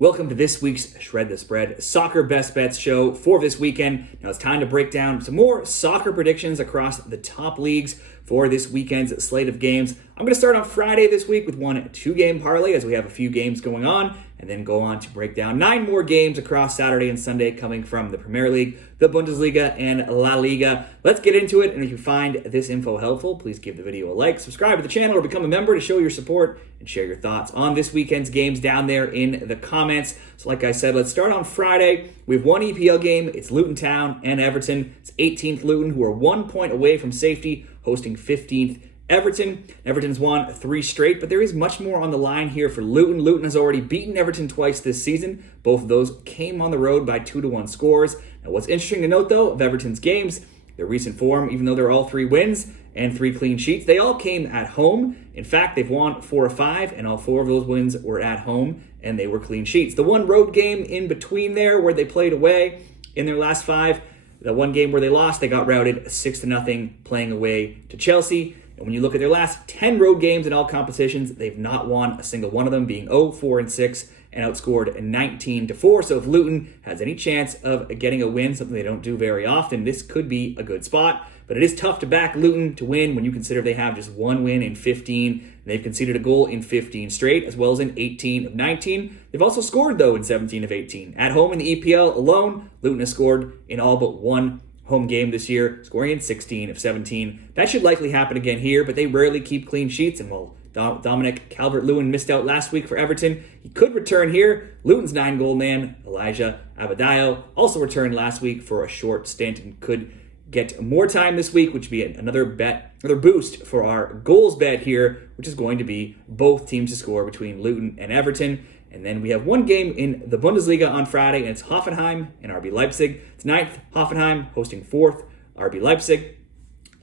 Welcome to this week's Shred the Spread Soccer Best Bets show for this weekend. Now it's time to break down some more soccer predictions across the top leagues for this weekend's slate of games. I'm going to start on Friday this week with one 2-game parlay as we have a few games going on, and then go on to break down 9 more games across Saturday and Sunday coming from the Premier League, the Bundesliga, and La Liga. Let's get into it, and if you find this info helpful, please give the video a like, subscribe to the channel, or become a member to show your support and share your thoughts on this weekend's games down there in the comments. So like I said, let's start on Friday. We have one EPL game. It's Luton Town and Everton. It's 18th Luton, who are 1 point away from safety, hosting 15th Everton. Everton's won 3 straight, but there is much more on the line here for Luton. Luton has already beaten Everton twice this season. Both of those came on the road by 2-1 scores. Now, what's interesting to note, though, of Everton's games, their recent form, even though they're all 3 wins and 3 clean sheets, they all came at home. In fact, they've won 4 of 5, and all 4 of those wins were at home, and they were clean sheets. The one road game in between there where they played away in their last 5, the one game where they lost, they got routed 6-0 playing away to Chelsea. And when you look at their last 10 road games in all competitions, they've not won a single one of them, being 0-4-6 and outscored 19-4. So if Luton has any chance of getting a win, something they don't do very often, this could be a good spot. But it is tough to back Luton to win when you consider they have just 1 win in 15. They've conceded a goal in 15 straight, as well as in 18 of 19. They've also scored, though, in 17 of 18. At home in the EPL alone, Luton has scored in all but 1 home game this year, scoring in 16 of 17. That should likely happen again here, but they rarely keep clean sheets, and while Dominic Calvert-Lewin missed out last week for Everton, he could return here. Luton's 9-goal man, Elijah Abadayo, also returned last week for a short stint and could get more time this week, which would be another boost for our goals bet here, which is going to be both teams to score between Luton and Everton. And then we have one game in the Bundesliga on Friday, and it's Hoffenheim and RB Leipzig. It's 9th Hoffenheim hosting 4th RB Leipzig.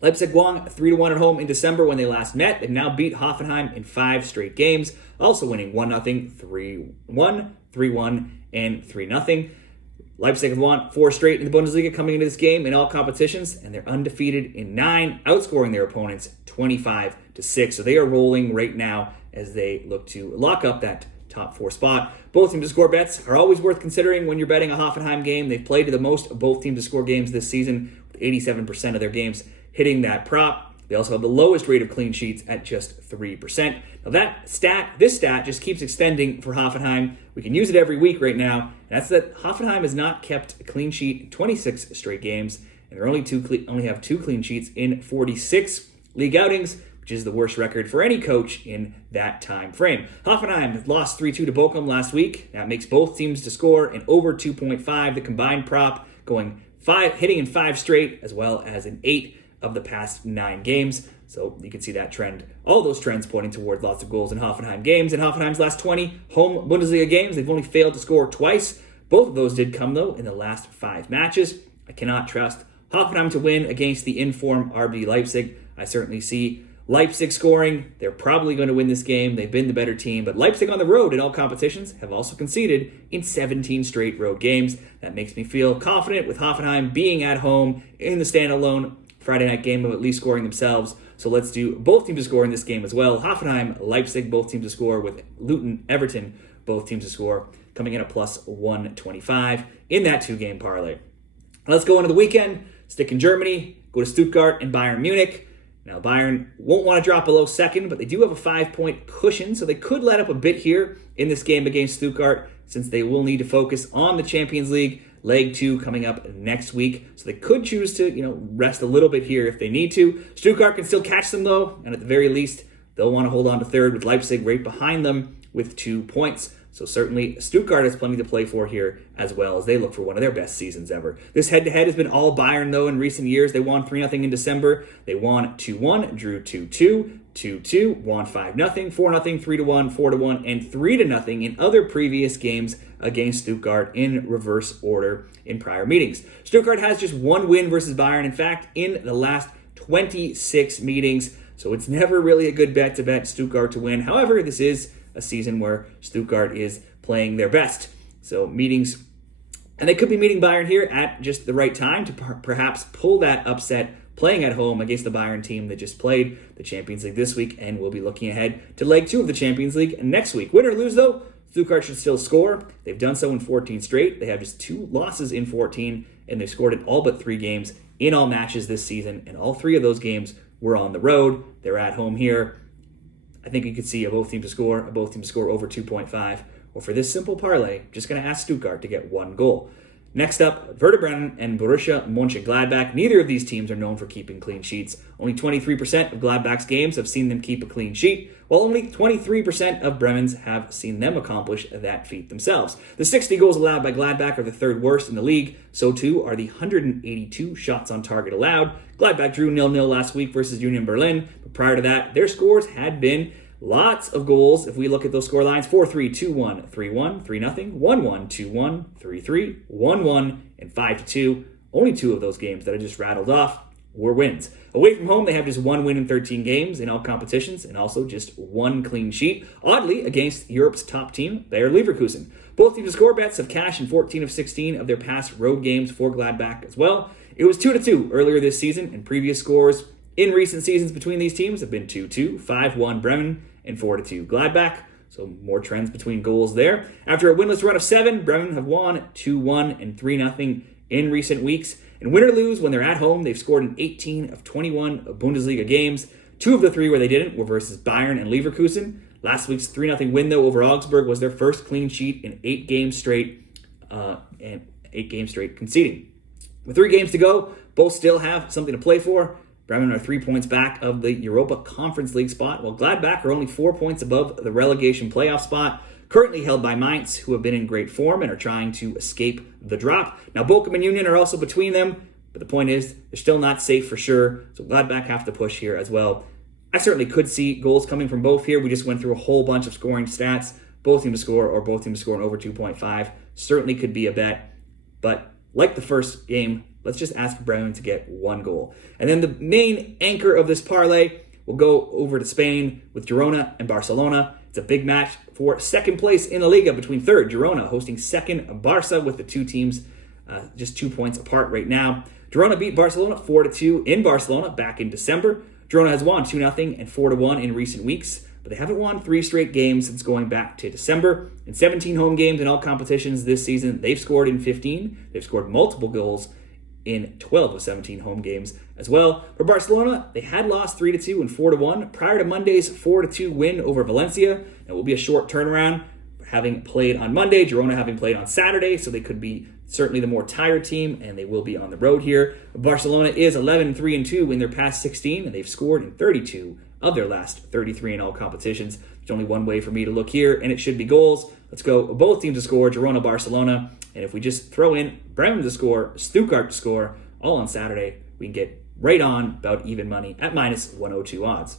Leipzig won 3-1 at home in December when they last met. They've now beat Hoffenheim in 5 straight games, also winning 1-0, 3-1, 3-1, and 3-0. Leipzig have won 4 straight in the Bundesliga coming into this game in all competitions, and they're undefeated in 9, outscoring their opponents 25-6. So they are rolling right now as they look to lock up that top 4 spot. Both teams to score bets are always worth considering when you're betting a Hoffenheim game. They've played the most of both teams to score games this season, with 87% of their games hitting that prop. They also have the lowest rate of clean sheets at just 3%. Now this stat just keeps extending for Hoffenheim. We can use it every week right now. And that's that Hoffenheim has not kept a clean sheet in 26 straight games, and they only have 2 clean sheets in 46 league outings, which is the worst record for any coach in that time frame. Hoffenheim lost 3-2 to Bochum last week. That makes both teams to score an over 2.5. The combined prop hitting in 5 straight, as well as in 8 of the past 9 games. So you can see that trend, all those trends pointing towards lots of goals in Hoffenheim games. In Hoffenheim's last 20 home Bundesliga games, they've only failed to score twice. Both of those did come, though, in the last 5 matches. I cannot trust Hoffenheim to win against the in-form RB Leipzig. I certainly see Leipzig scoring. They're probably going to win this game. They've been the better team, but Leipzig on the road in all competitions have also conceded in 17 straight road games. That makes me feel confident with Hoffenheim being at home in the standalone Friday night game of at least scoring themselves. So let's do both teams to score in this game as well. Hoffenheim, Leipzig, both teams to score, with Luton, Everton, both teams to score, coming in at plus 125 in that 2-game parlay. Let's go into the weekend. Stick in Germany, go to Stuttgart and Bayern Munich. Now, Bayern won't want to drop below second, but they do have a 5-point cushion, so they could let up a bit here in this game against Stuttgart, since they will need to focus on the Champions League Leg 2 coming up next week. So they could choose to, rest a little bit here if they need to. Stuttgart can still catch them, though, and at the very least, they'll want to hold on to third with Leipzig right behind them with 2 points. So certainly Stuttgart has plenty to play for here, as well as they look for one of their best seasons ever. This head-to-head has been all Bayern, though, in recent years. They won 3-0 in December. They won 2-1, drew 2-2, 2-2, won 5-0, 4-0, 3-1, 4-1, and 3-0 in other previous games against Stuttgart in reverse order in prior meetings. Stuttgart has just 1 win versus Bayern, in fact, in the last 26 meetings. So it's never really a good bet to bet Stuttgart to win. However, this is a season where Stuttgart is playing their best. So meetings, and they could be meeting Bayern here at just the right time to perhaps pull that upset, playing at home against the Bayern team that just played the Champions League this week and will be looking ahead to leg 2 of the Champions League next week. Win or lose, though, Stuttgart should still score. They've done so in 14 straight. They have just 2 losses in 14, and they've scored in all but 3 games in all matches this season, and all 3 of those games were on the road. They're at home here. I think you could see both teams to score over 2.5. Or for this simple parlay, just going to ask Stuttgart to get 1 goal. Next up, Werder Bremen and Borussia Monchengladbach. Neither of these teams are known for keeping clean sheets. Only 23% of Gladbach's games have seen them keep a clean sheet, while only 23% of Bremen's have seen them accomplish that feat themselves. The 60 goals allowed by Gladbach are the 3rd worst in the league. So too are the 182 shots on target allowed. Gladbach drew 0-0 last week versus Union Berlin, but prior to that, their scores had been lots of goals. If we look at those score lines, 4-3, 2-1, 3-1, 3-0, 1-1, 2-1, 3-3, 1-1, and 5-2. Only 2 of those games that I just rattled off were wins. Away from home, they have just 1 win in 13 games in all competitions, and also just 1 clean sheet, oddly against Europe's top team, Bayer Leverkusen. Both teams' score bets have cashed in 14 of 16 of their past road games for Gladbach as well. It was 2-2 earlier this season, and previous scores in recent seasons between these teams have been 2-2, 5-1 Bremen, and 4-2 Gladbach. So more trends between goals there. After a winless run of 7, Bremen have won 2-1 and 3-0 in recent weeks. And win or lose, when they're at home, they've scored in 18 of 21 Bundesliga games. 2 of the 3 where they didn't were versus Bayern and Leverkusen. Last week's 3-0 win, though, over Augsburg was their first clean sheet in 8 games straight, conceding. With 3 games to go, both still have something to play for. Bremen are 3 points back of the Europa Conference League spot, while Gladbach are only 4 points above the relegation playoff spot, currently held by Mainz, who have been in great form and are trying to escape the drop. Now, Bochum and Union are also between them, but the point is, they're still not safe for sure, so Gladbach have to push here as well. I certainly could see goals coming from both here. We just went through a whole bunch of scoring stats. Both teams to score or both teams to score over 2.5 certainly could be a bet, but like the first game, let's just ask Bremen to get 1 goal. And then the main anchor of this parlay will go over to Spain with Girona and Barcelona. It's a big match for second place in the Liga between third Girona hosting second Barca, with the 2 teams just 2 points apart right now. Girona beat Barcelona 4-2 in Barcelona back in December. Girona has won 2-0 and 4-1 in recent weeks, but they haven't won 3 straight games since going back to December. In 17 home games in all competitions this season, they've scored in 15. They've scored multiple goals in 12 of 17 home games as well. For Barcelona, they had lost 3-2 and 4-1 prior to Monday's 4-2 win over Valencia. It will be a short turnaround, having played on Monday, Girona having played on Saturday, so they could be certainly the more tired team, and they will be on the road here. Barcelona is 11-3-2 in their past 16, and they've scored in 32 of their last 33 in all competitions. There's only one way for me to look here, and it should be goals. Let's go both teams to score, Girona, Barcelona, and if we just throw in Bremen to score, Stuttgart to score, all on Saturday, we can get right on about even money at minus 102 odds.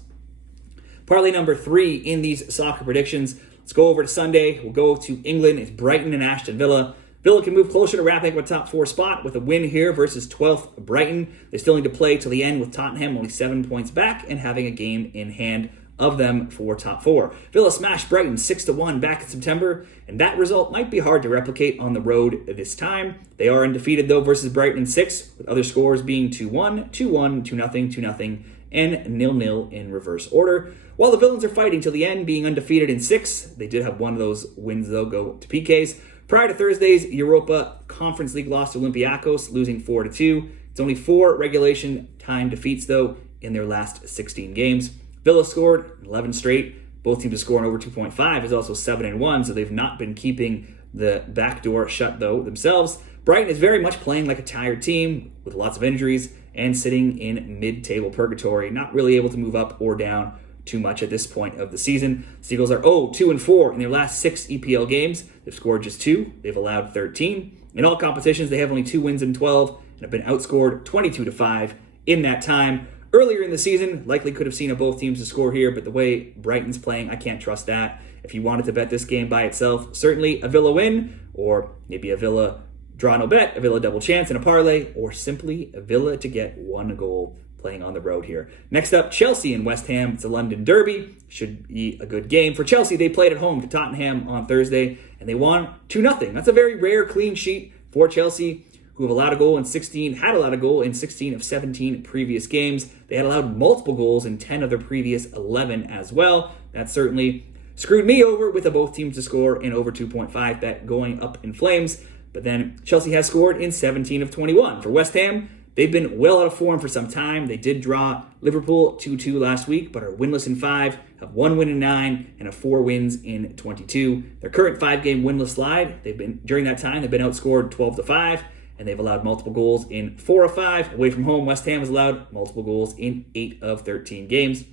Parlay number 3 in these soccer predictions. Let's go over to Sunday. We'll go to England. It's Brighton and Aston Villa. Villa can move closer to wrapping up a top 4 spot with a win here versus 12th Brighton. They still need to play till the end with Tottenham only 7 points back and having a game in hand of them for top 4. Villa smashed Brighton 6-1 back in September, and that result might be hard to replicate on the road this time. They are undefeated though versus Brighton in 6, with other scores being 2-1, 2-1, 2-0, 2-0, and 0-0 in reverse order. While the Villains are fighting till the end, being undefeated in 6, they did have one of those wins though go to PKs. Prior to Thursday's Europa Conference League loss to Olympiacos, losing 4-2. It's only 4 regulation time defeats though in their last 16 games. Villa scored 11 straight. Both teams to score over 2.5 is also 7-1, so they've not been keeping the back door shut though themselves. Brighton is very much playing like a tired team with lots of injuries and sitting in mid-table purgatory, not really able to move up or down too much at this point of the season. Seagulls are 0-2-4 in their last 6 EPL games. They've scored just 2. They've allowed 13. In all competitions, they have only 2 wins in 12 and have been outscored 22-5 in that time. Earlier in the season, likely could have seen both teams to score here, but the way Brighton's playing, I can't trust that. If you wanted to bet this game by itself, certainly a Villa win, or maybe a Villa draw no bet, a Villa double chance in a parlay, or simply a Villa to get 1 goal playing on the road here. Next up, Chelsea and West Ham. It's a London derby. Should be a good game. For Chelsea, they played at home to Tottenham on Thursday, and they won 2-0. That's a very rare clean sheet for Chelsea, who have allowed a goal in 16 of 17 previous games. They had allowed multiple goals in 10 of their previous 11 as well. That's certainly screwed me over with a both teams to score and over 2.5 bet going up in flames. But then Chelsea has scored in 17 of 21. For West Ham, they've been well out of form for some time. They did draw Liverpool 2-2 last week, but are winless in 5, have 1 win in 9, and have 4 wins in 22. Their current 5-game winless slide, during that time, they've been outscored 12-5, and they've allowed multiple goals in 4 of 5. Away from home, West Ham has allowed multiple goals in 8 of 13 games.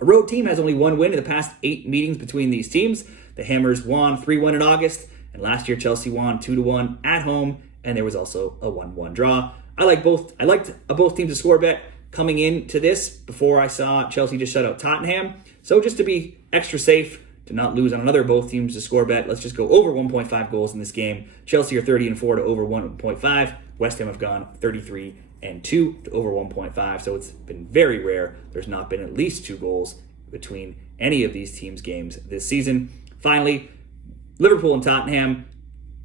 A road team has only 1 win in the past 8 meetings between these teams. The Hammers won 3-1 in August, and last year Chelsea won 2-1 at home, and there was also a 1-1 draw. I liked a both teams to score bet coming into this before I saw Chelsea just shut out Tottenham. So just to be extra safe, to not lose on another both teams to score bet, let's just go over 1.5 goals in this game. Chelsea are 30-4 to over 1.5. West Ham have gone 33-2 to over 1.5. So it's been very rare. There's not been at least 2 goals between any of these teams' games this season. Finally, Liverpool and Tottenham.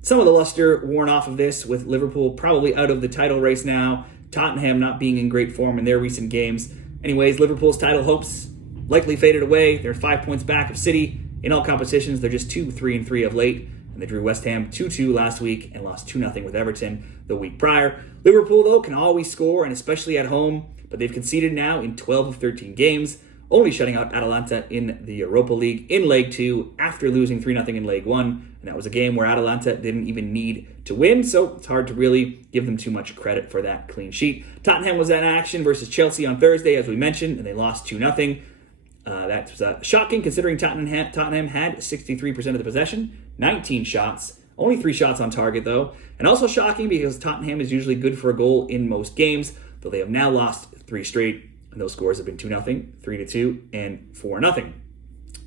Some of the luster worn off of this, with Liverpool probably out of the title race now, Tottenham not being in great form in their recent games. Anyways, Liverpool's title hopes likely faded away. They're 5 points back of City. In all competitions, they're just 2-3-3 of late, and they drew West Ham 2-2 last week and lost 2-0 with Everton the week prior. Liverpool, though, can always score, and especially at home, but they've conceded now in 12 of 13 games, only shutting out Atalanta in the Europa League in Leg 2 after losing 3-0 in Leg 1. And that was a game where Atalanta didn't even need to win, so it's hard to really give them too much credit for that clean sheet. Tottenham was in action versus Chelsea on Thursday, as we mentioned, and they lost 2-0. That was shocking considering Tottenham had 63% of the possession, 19 shots, only 3 shots on target though. And also shocking because Tottenham is usually good for a goal in most games, though they have now lost 3 straight. And those scores have been 2-0, 3-2, and 4-0.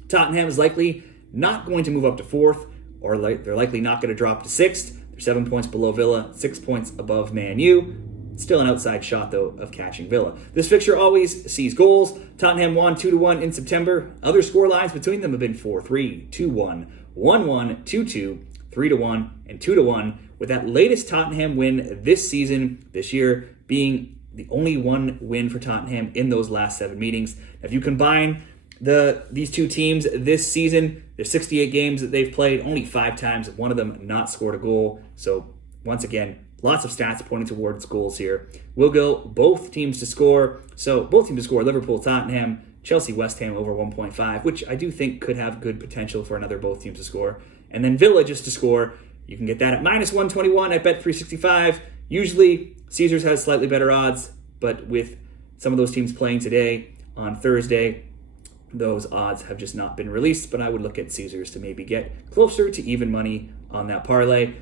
Tottenham is likely not going to move up to 4th, or they're likely not going to drop to 6th. They're 7 points below Villa, 6 points above Man U. Still an outside shot, though, of catching Villa. This fixture always sees goals. Tottenham won 2-1 in September. Other score lines between them have been 4-3, 2-1, 1-1, 2-2, 3-1, and 2-1, with that latest Tottenham win this year, being the only 1 win for Tottenham in those last 7 meetings. If you combine these two teams this season, there's 68 games that they've played, only 5 times, one of them not scored a goal. So once again, lots of stats pointing towards goals here. We'll go both teams to score. So both teams to score, Liverpool, Tottenham, Chelsea, West Ham over 1.5, which I do think could have good potential for another both teams to score. And then Villa just to score. You can get that at -121 at Bet365. Usually Caesars has slightly better odds, but with some of those teams playing today on Thursday, those odds have just not been released, but I would look at Caesars to maybe get closer to even money on that parlay.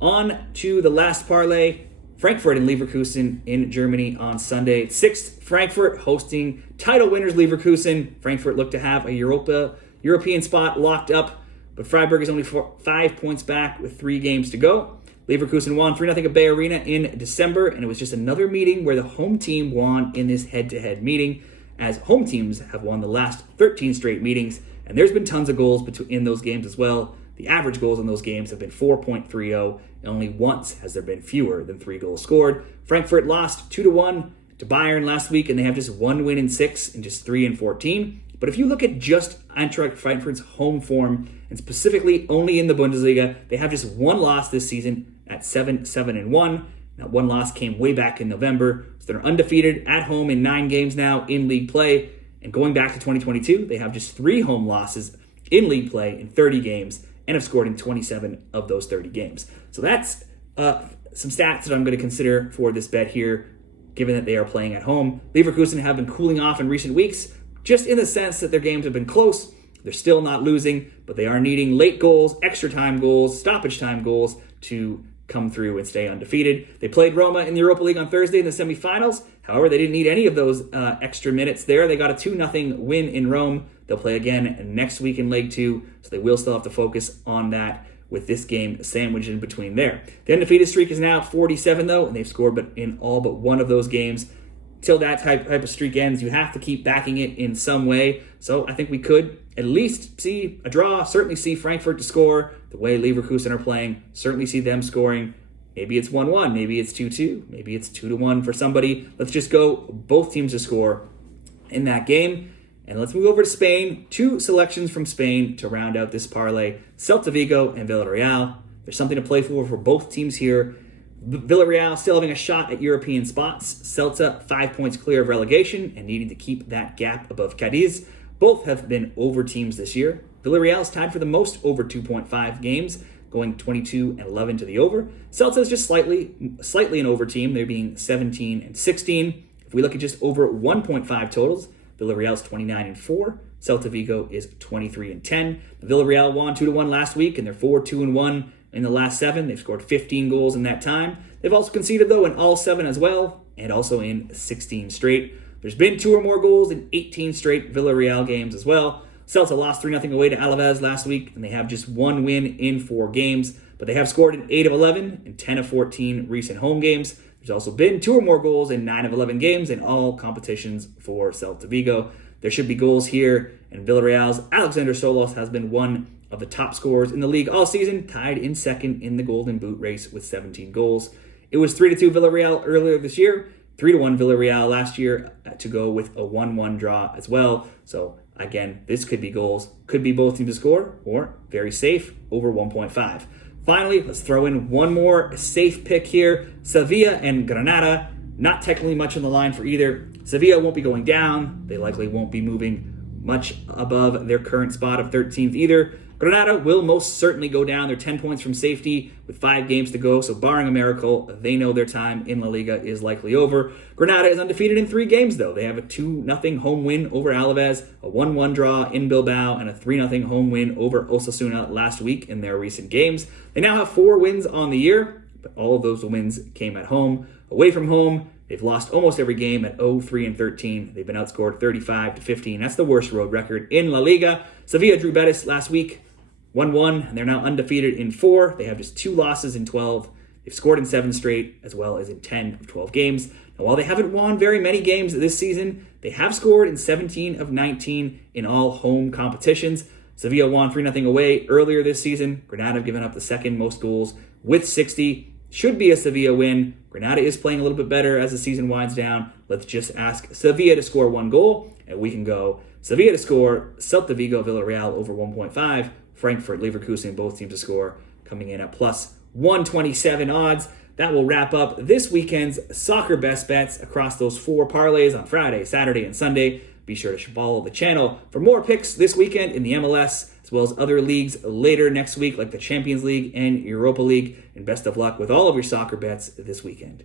On to the last parlay, Frankfurt and Leverkusen in Germany on Sunday. 6th, Frankfurt hosting title winners Leverkusen. Frankfurt look to have a European spot locked up, but Freiburg is only 5 points back with 3 games to go. Leverkusen won 3-0 at Bay Arena in December, and it was just another meeting where the home team won in this head-to-head meeting, as home teams have won the last 13 straight meetings, and there's been tons of goals in those games as well. The average goals in those games have been 4.30, and only once has there been fewer than 3 goals scored. Frankfurt lost 2-1 to Bayern last week, and they have just 1 win in 6 and just 3 in 14. But if you look at just Eintracht Frankfurt's home form, and specifically only in the Bundesliga, they have just 1 loss this season at 7-1. That 1 loss came way back in November. So they're undefeated at home in 9 games now in league play. And going back to 2022, they have just 3 home losses in league play in 30 games and have scored in 27 of those 30 games. So that's some stats that I'm going to consider for this bet here, given that they are playing at home. Leverkusen have been cooling off in recent weeks, just in the sense that their games have been close. They're still not losing, but they are needing late goals, extra time goals, stoppage time goals to come through and stay undefeated. They played Roma in the Europa League on Thursday in the semifinals. However, they didn't need any of those extra minutes there. They got a 2-0 win in Rome. They'll play again next week in Leg 2, so they will still have to focus on that with this game sandwiched in between there. The undefeated streak is now 47, though, and they've scored in all but 1 of those games. Till that type of streak ends, you have to keep backing it in some way. So I think we could at least see a draw, certainly see Frankfurt to score the way Leverkusen are playing, certainly see them scoring. Maybe it's 1-1, maybe it's 2-2, maybe it's 2-1 for somebody. Let's just go both teams to score in that game. And let's move over to Spain. 2 selections from Spain to round out this parlay. Celta Vigo and Villarreal. There's something to play for both teams here. Villarreal still having a shot at European spots. Celta 5 points clear of relegation and needing to keep that gap above Cadiz. Both have been over teams this year. Villarreal is tied for the most over 2.5 games, going 22-11 to the over. Celta is just slightly an over team. They're being 17-16. If we look at just over 1.5 totals, Villarreal's 29-4. Celta Vigo is 23-10. Villarreal won 2-1 last week, and they're 4-2-1 in the last 7. They've scored 15 goals in that time. They've also conceded, though, in all 7 as well, and also in 16 straight. There's been 2 or more goals in 18 straight Villarreal games as well. Celta lost 3-0 away to Alaves last week, and they have just 1 win in 4 games, but they have scored in 8 of 11 and 10 of 14 recent home games. There's also been 2 or more goals in 9 of 11 games in all competitions for Celta Vigo. There should be goals here, and Villarreal's Alexander Solos has been one of the top scorers in the league all season, tied in second in the Golden Boot race with 17 goals. It was 3-2 Villarreal earlier this year, 3-1 Villarreal last year to go with a 1-1 draw as well. So again, this could be goals, could be both teams to score, or very safe, over 1.5. Finally, let's throw in one more safe pick here. Sevilla and Granada. Not technically much on the line for either. Sevilla won't be going down. They likely won't be moving much above their current spot of 13th either. Granada will most certainly go down. They're 10 points from safety with 5 games to go, so barring a miracle, they know their time in La Liga is likely over. Granada is undefeated in 3 games, though. They have a 2-0 home win over Alaves, a 1-1 draw in Bilbao, and a 3-0 home win over Osasuna last week in their recent games. They now have 4 wins on the year, but all of those wins came at home. Away from home, they've lost almost every game at 0-3-13. They've been outscored 35-15. That's the worst road record in La Liga. Sevilla drew Betis last week, 1-1, and they're now undefeated in 4. They have just 2 losses in 12. They've scored in 7 straight, as well as in 10 of 12 games. Now, while they haven't won very many games this season, they have scored in 17 of 19 in all home competitions. Sevilla won 3-0 away earlier this season. Granada have given up the second most goals with 60. Should be a Sevilla win. Granada is playing a little bit better as the season winds down. Let's just ask Sevilla to score 1 goal, and we can go Sevilla to score, Celta Vigo, Villarreal over 1.5, Frankfurt, Leverkusen, both teams to score, coming in at plus 127 odds. That will wrap up this weekend's soccer best bets across those 4 parlays on Friday, Saturday, and Sunday. Be sure to follow the channel for more picks this weekend in the MLS, as well as other leagues later next week, like the Champions League and Europa League. And best of luck with all of your soccer bets this weekend.